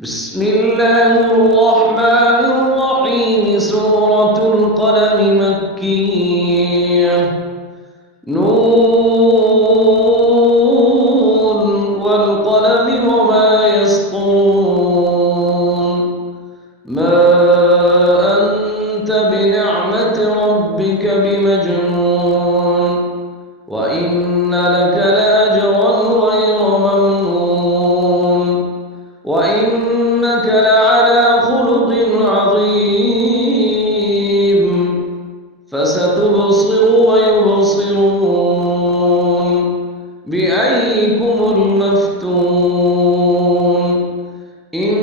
بسم الله الرحمن الرحيم. سورة القلم مكية. نون والقلم وما يسطرون. ما أنت بنعمة ربك بمجنون وإن لك لأجرا غير ممنون وإنك لعلى خلق عظيم. فستبصر ويبصرون بأيكم المفتون. إن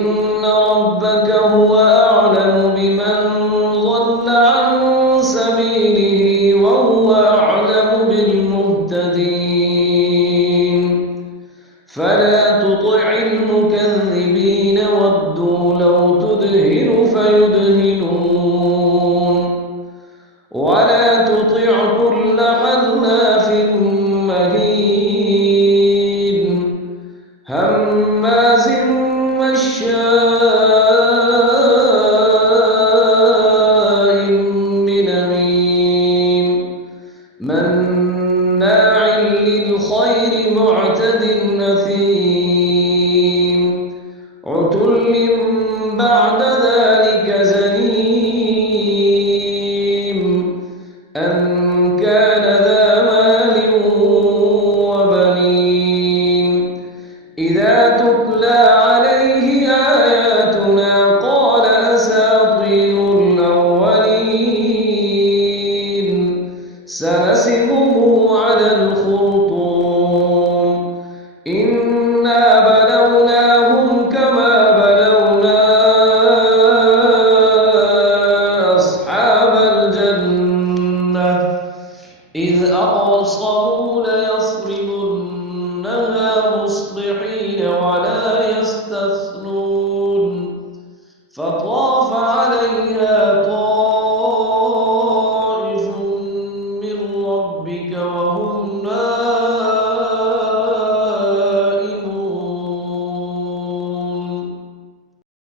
ربك هو أعلم بمن ضل عن سبيله وهو أعلم بالمهتدين. فلا تطع المكذبين ودوا لو تدهن فيدهنون ولا تطع كل حلاف مهين هماز مشاء بنميم مناع للخير معتد أثيم عتل بعد ذلك زنيم أن كان ذا مال وبنين. إذا تتلى عليه آياتنا قال أساطير الأولين سنسمه على الخرطوم. إنا بلوناهم كما بلونا أصحاب الجنة إذ أقسموا ليصرمنها مصبحين ولا يستثنون فطاف عليها طائف من ربك وهم